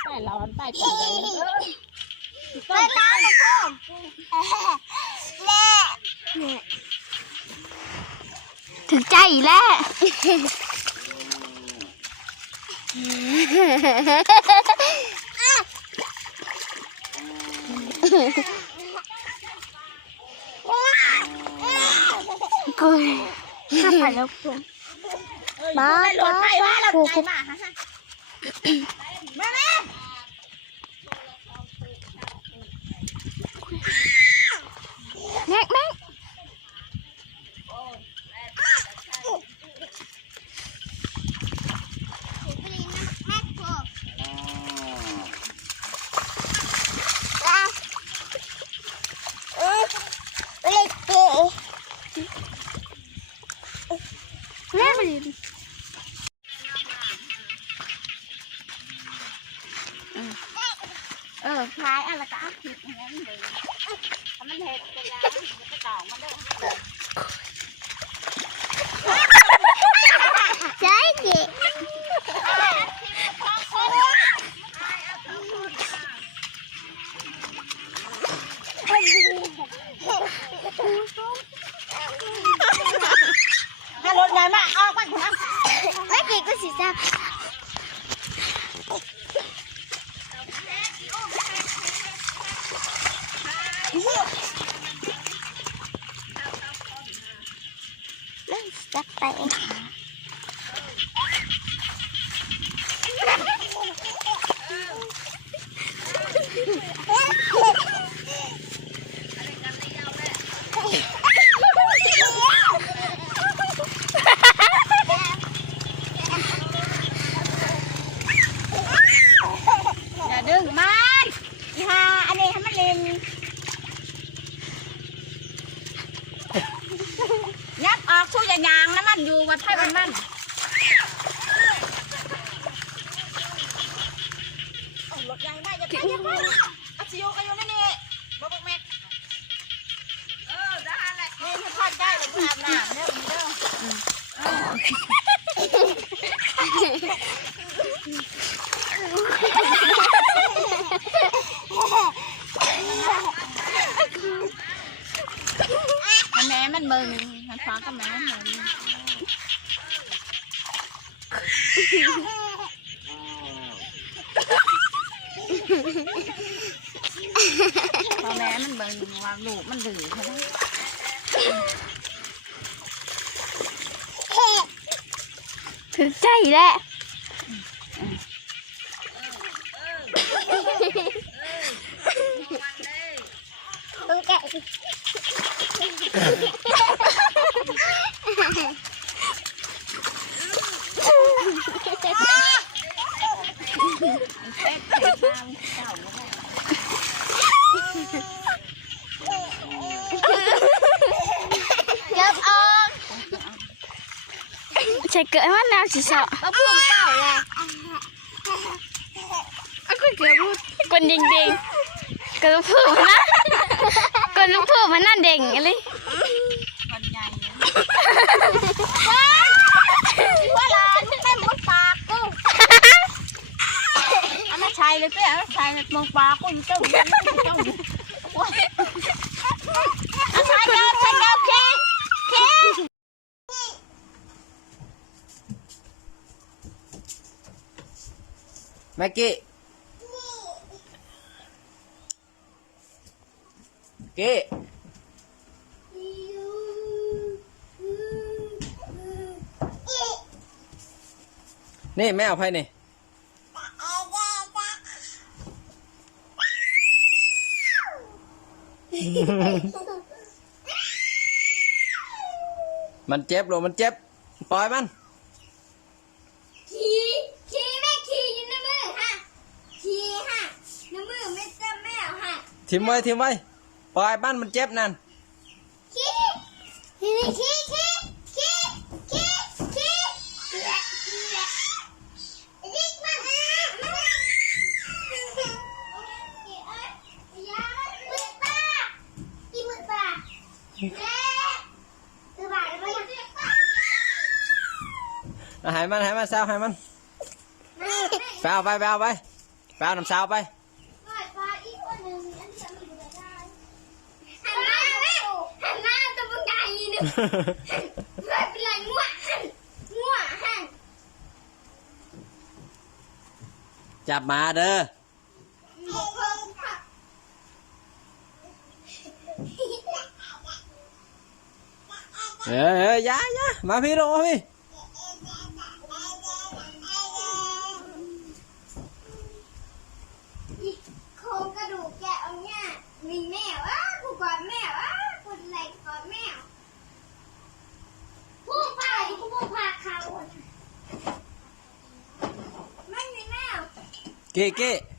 ใต้ร้อนใต้ปีกเลยเออไปมาเลยพ่อแน่ถึงใจแล้วกุยข้าไปแล้วคุณมาไปโหลดไปว่าเราถูกใจมาฮะฮะมาแม่ แม็กแม็ก แม่มาดิเออคลายอะไรก็อัพคลิปอย่างนั้นเลยถ้ามันเห็ดกระยามันจะต่อมันเด้อใช่ดิ啊ถ้ารถใหญ่มากออกไปคุณน้ำเมื่อกี้ก็สีซ้ำเล่นจับไปเอง อย่าดึงมันอีห่าอันนี้ให้มันเล่นยับ ออกช่วยยางนะมันอยู่วัดไทยวันมันเอารถใหญ่มากอย่าไปอย่าไปอาชิโยกันอยู่นั่นนี่บอกบอกแม่เออได้แหละนี่ให้ทอดได้เลยเพื่ออาบน้ำเด้อเด้อมันแม่มันมึง มันฟ้ากับแม่มันมึงพอแม่มันเบิ่งว่าลูกมันดื้อเขาได้ถึงใจแล้วต้องแกะ มันเป๊ะเป๊ะตามเก่าแล้วแหละ เก็บออก ใช่เกิดมันน้ำสีสอเอาพุ่งเก่าเลยเอาคนเกือบพูดคนเดิ่งดิ่งก็ลูกพูมันนะก็ลูกพูมันนั่นเด่งอะไรคนใหญ่เนี่ยว่าลานเต็มมันปากกูเอามาใช้เลยเป้เอามายมองปลากูอยู่เจ้าอยู่เจ้าอยู่โอ๊ย เอาใช้เก้าใช้เก้าเคเค แม็กกี้กี้นี่แม่เอาไพ่นี่มันเจ็บหรอมันเจ็บ ปล่อยมัน ขี่ขี่แม่ขี่อยู่ในมือฮะ ขี่ฮะในมือไม่จำแม่ฮะทิมไว้ทิมไว้ปล่อยมันมันเจ็บนั่นขี่ขี่ขี่ขี่ขี่ขี่ขี่ลิกมันอะมันอะยามือป้าอีมือป้าแม่สบายไหมเอาใหายมันใหายมันแซวใหายมันไปเอาไปไปเอาไปไป vào làm sao vậy จับมาเด้อเออเออยายามาพี่ลงมาพี่ ¿Qué, qué?